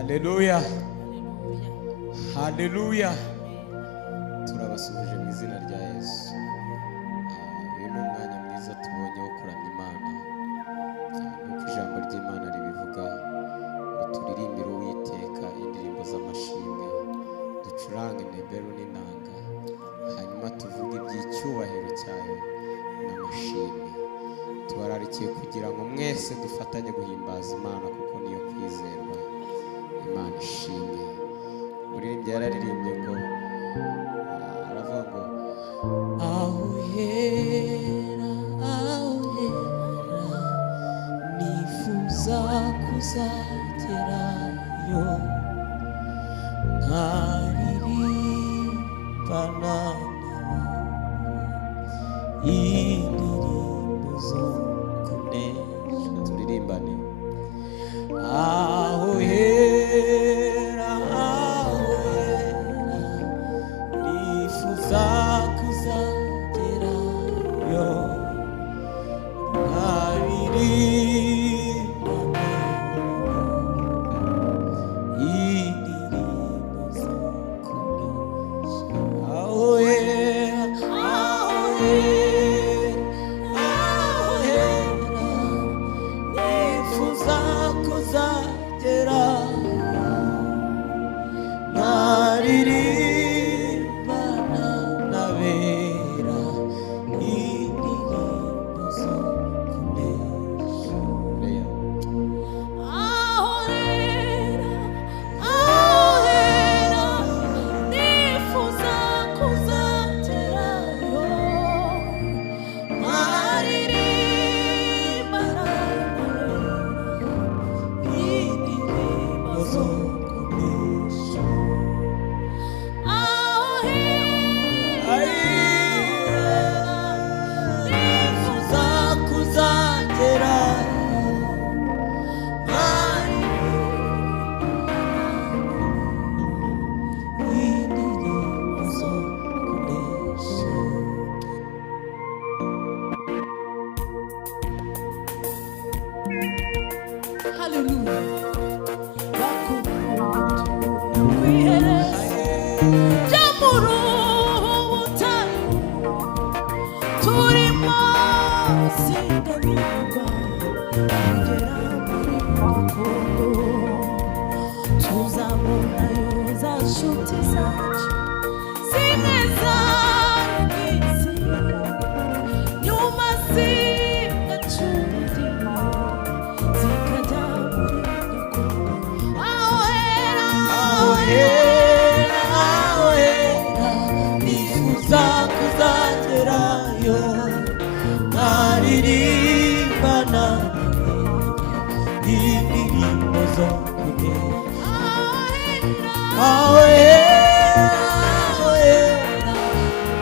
Haleluya. Haleluya. Turabasuhuje mu izina rya Yesu. Uyu ni umwanya mwiza tubonye wo kuramya Imana. Nk'uko ijambo ry'Imana ribivuga, ngo turirimbire Uwiteka indirimbo z'amashimwe, ducurange nebelu n'inanga, hanyuma tuvuge iby'icyubahiro cyayo n'amashimwe. Tubararikiye kugira ngo mwese dufatanye guhimbaza Imana, kuko niyo kwizerwa. Imana ishimwe. Umuririmbyi yararirimbye ngo aravuga ngo ahera nifuza kuzagerayo, nkaririmbana indirimbo zo kunesha. Turirimbane. Ahera nifuza kuzagerayo, nkaririmbana indirimbo zo kunesha.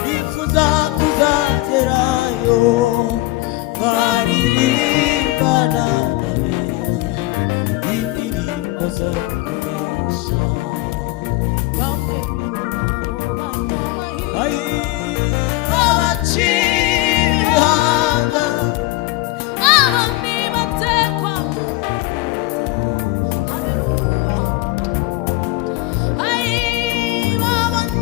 Nifuza kuzagerayo, nkaririmbana n'abera indirimbo zo kunesha.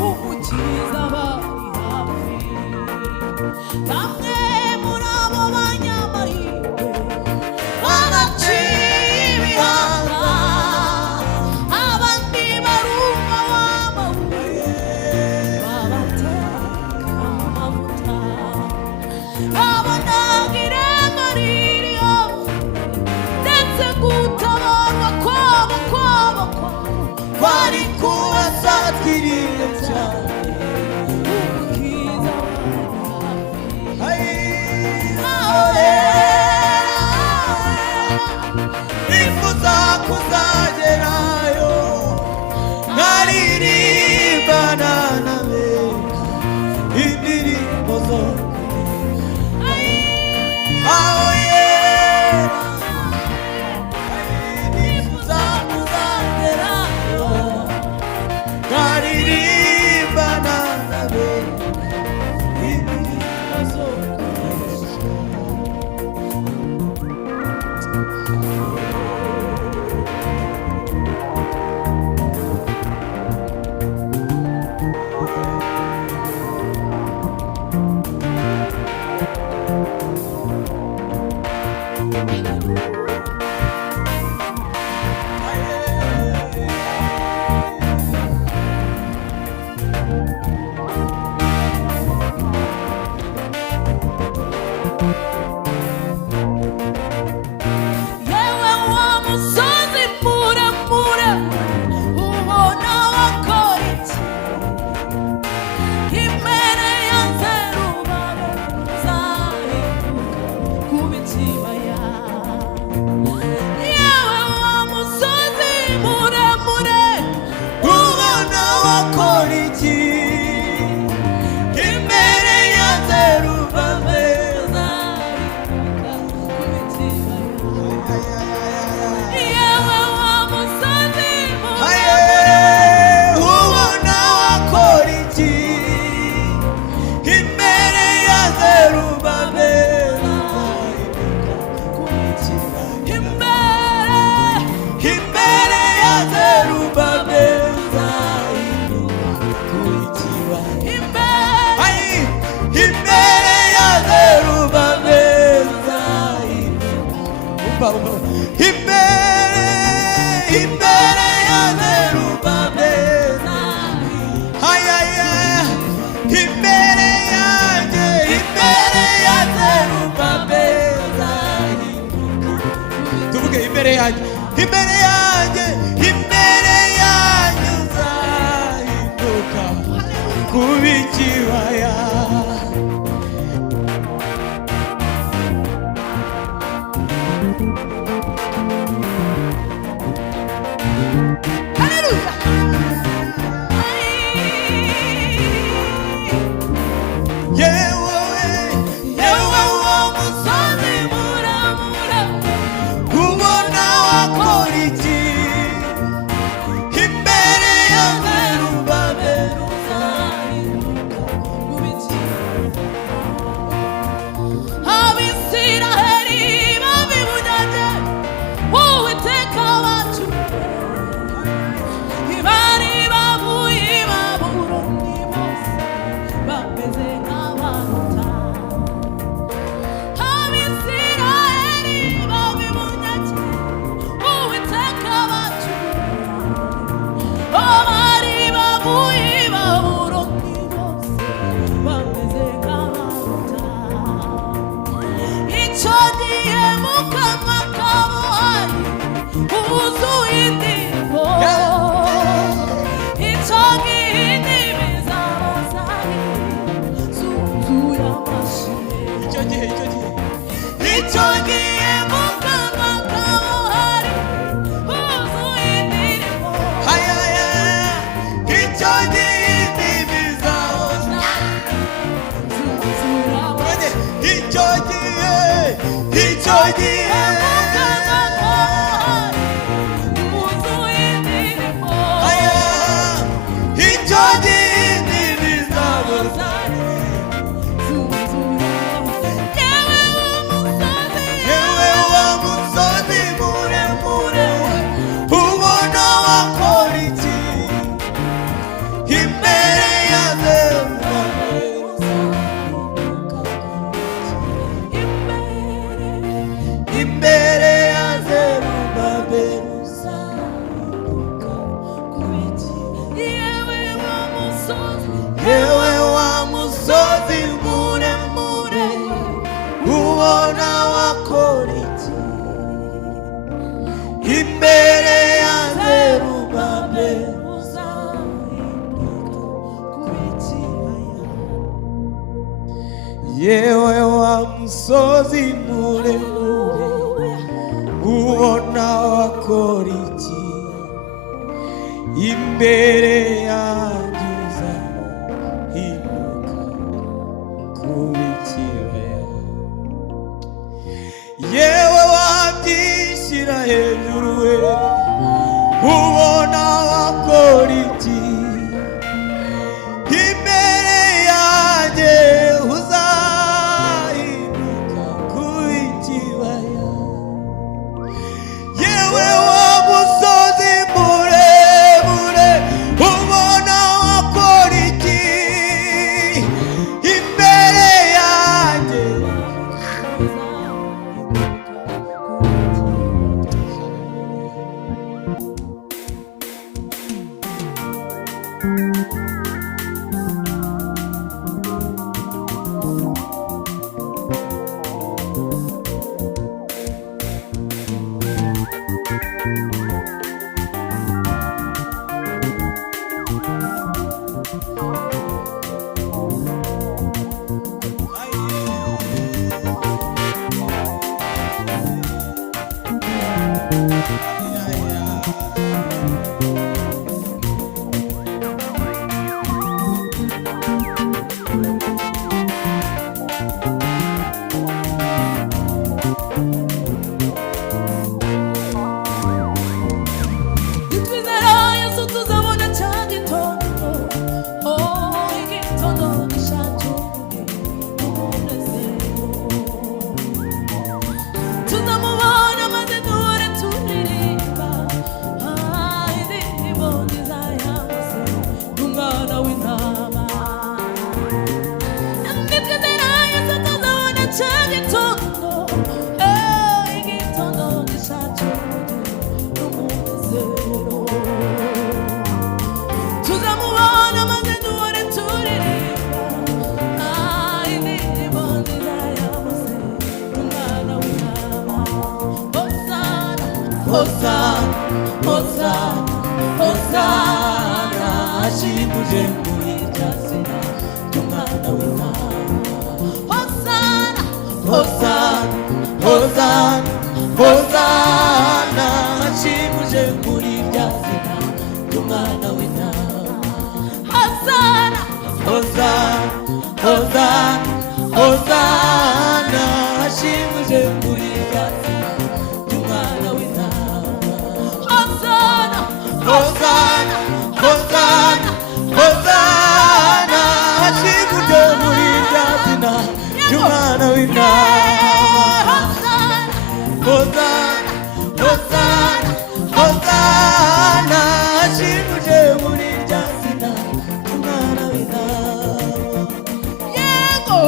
Umukiza bari hafi, bamwe muri abo banyamahirwe babaciye ibihanga, abandi barumva w'amabuye babateka amavuta, babonaga irembo riri hafi, ndetse gutabarwa kwabo kwari kubasatiriye cyane. Umukiza nifuza kuzagerayo, nkaririmbana n'abera indirimbo zo nifuza kuzagerayo, nkaririmbana imbere yanjye uzahinduka kuba ikibaya. Yewe wa musozi muremure ubona wakora iki imbere yanjye uzahinduka kuba ikibaya. Yewe wabyishyira hejuru we ubona wakora iki imbere yanjye uzahinduka kuba ikibaya. Hosanna, Hosanna, Hosanna, ashimuje muri rya zina ry'umwana w'Imana. Hosanna, Hosanna, Hosanna, Hosanna, ashimuje muri rya zina ry'umwana w'Imana. Hosanna, Hosanna, Hosanna, Hosanna, ashimuje muri rya zina ry'umwana w'Imana. Hosanna, Hosanna, Hosanna, Hosanna, ashimuje muri rya zina ry'umwana w'Imana. Hosanna, Hosanna, Hosanna, ashimuje muri rya zina ry'umwana w'Imana. Yego.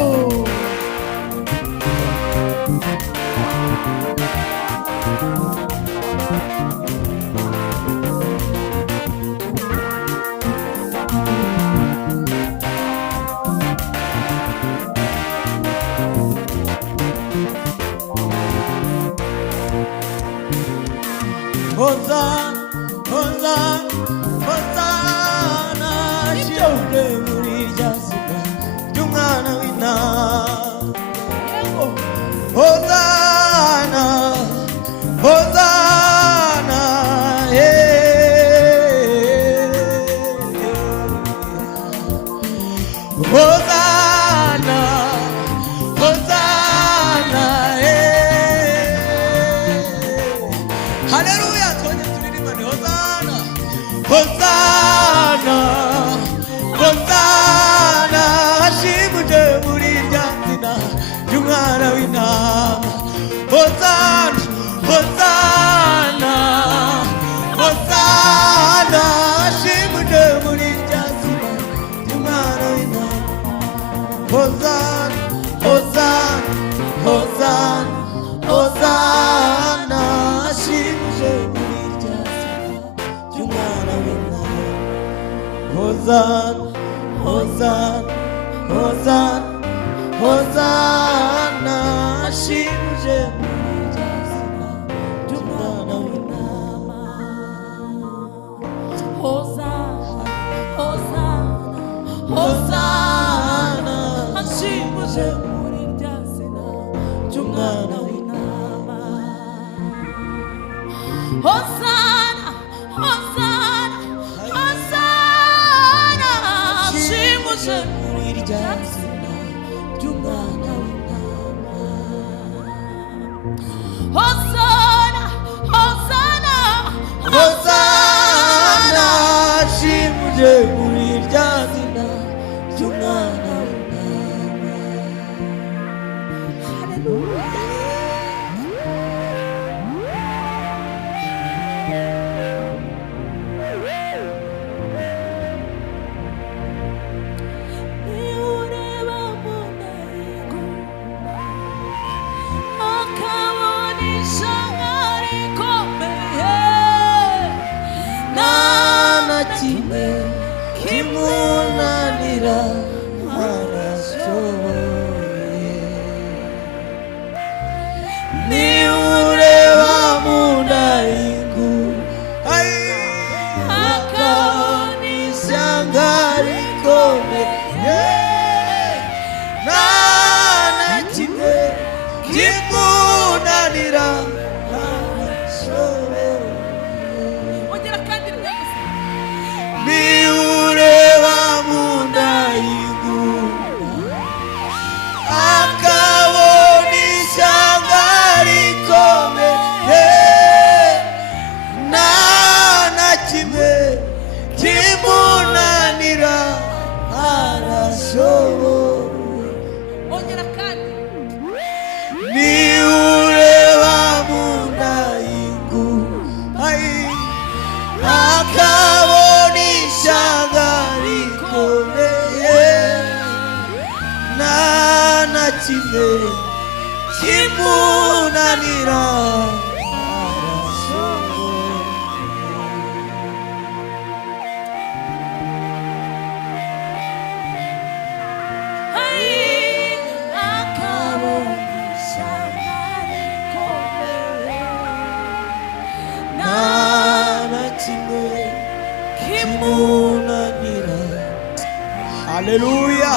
Hosanna, Hosanna, Hosanna, ashimuje muri rya zina ry'umwana w'Imana. Hosanna, Hosanna, Hosanna, Hosanna, Hallelujah. Hosanna, Hosanna, Hosanna, ashimuje muri rya zina ry'umwana w'Imana. Hosanna, Hosanna, Hosanna, ashimuje muri rya zina ry'umwana w'Imana. Hosanna, Hosanna, Hosanna, Hosanna, ashimuje muri rya zina ry'umwana w'Imana. Hosanna, Hosanna, Hosanna, Hosanna, ashimuje muri rya zina ry'umwana w'Imana. Hosanna, Hosanna, Hosanna, ashimuje muri rya zina ry'umwana w'Imana. Hosanna, Hosanna, Hosanna, ashimuje muri rya zina ry'umwana w'Imana. Hosanna, Hosanna, Hosanna, ashimuje muri rya zina ry'umwana w'Imana. Hallelujah. Kimunanira arashoboye. Ni ureba munda y'ingu akabona ishyanga rikomeye, nta na kimwe kimunanira arashoboye. Ni ureba munda y'ingu akabona ishyanga rikomeye, nta na kimwe kimunanira arashoboye. Ni ureba munda y'ingu akabona ishyanga rikomeye, nta na kimwe kimunanira arashoboye. Akabona ishyanga rikomeye, nta munanira. Haleluya.